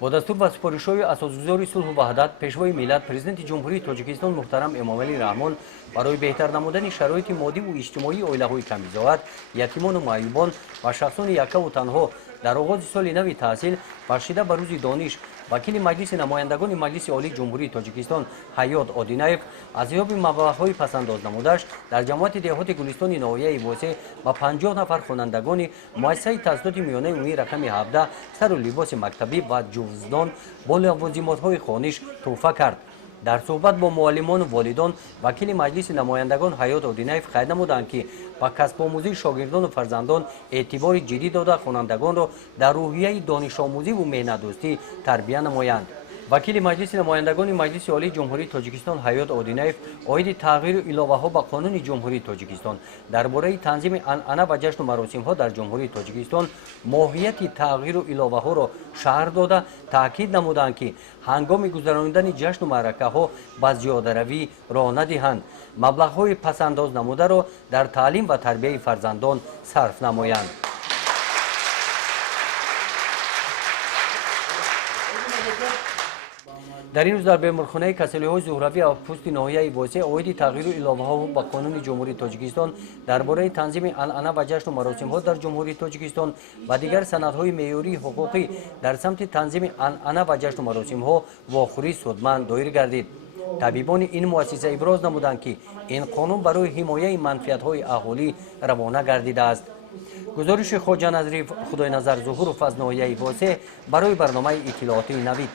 با دستور و سپارش‌های اساسگذار صلح و وحدت پیشوای ملت پرزیدنت جمهوری تاجیکستان محترم امامعلی رحمان برای بهتر نمودن شرایط مادی و اجتماعی اویله‌های کمیزاد، یتیمان و معیوبان و شخصان یکه و تنها در آغاز سال نو تحصیل بخشیده به روز دانش، وکیل مجلس نمایندگان مجلس عالی جمهوری تاجیکستان حیات آدینایف از یاب مبلغ‌های پس‌انداز نمودش در جماعت دهات گلستان ناحیه واسه با 50 نفر خوانندگان مؤسسه تاسیسات میانه عمومی رقم 17 سر و لباس مکتبی و جوزدان با لوازمات‌های خوانش تحفه کرد. در صحبت با معلمان و والدان، وکیل مجلس نمایندگان حیات آدینایف خواهد نمودند که با کسب آموزی شاگردان و فرزندان اعتبار جدی داده خوانندگان را در روحیه دانش آموزی و مهنت دوستی تربیت نمایند. وکیل مجلس نمایندگان مجلس عالی جمهوری تاجیکستان حیات آدینایف عاید تغییر الهه‌ها به قانون جمهوری تاجیکستان درباره تنظیم عنعنه و جشن و مراسم‌ها در جمهوری تاجیکستان ماهیت تغییر الهه‌ها را شرح داده تاکید نمودند که هنگام گذراندن جشن و معرکه‌ها به زیاده‌روی راه ندهند، مبلغ‌های پس‌انداز نموده را در تعلیم و تربیت فرزندان صرف نمایند. در این روز در بیمارخانه کسلی‌های زهروی و پوست ناحیه واسه عاید تغییر الهه‌ها با قانون جمهوری تاجیکستان درباره تنظیم عنعنه و جشن و مراسم‌ها در جمهوری تاجیکستان و دیگر سندهای معیاری حقوقی در سمت تنظیم عنعنه و جشن و مراسم‌ها واخوری سودمند دایر گردید. طبیبان این مؤسسه ابراز نمودند که این قانون برای حمایت منفعت‌های اهالی روانه گردیده است. گزارش خواجه نظری خدای نظر ظهور و فضل ناحیه واسه برای برنامه اطلاعاتی نوید.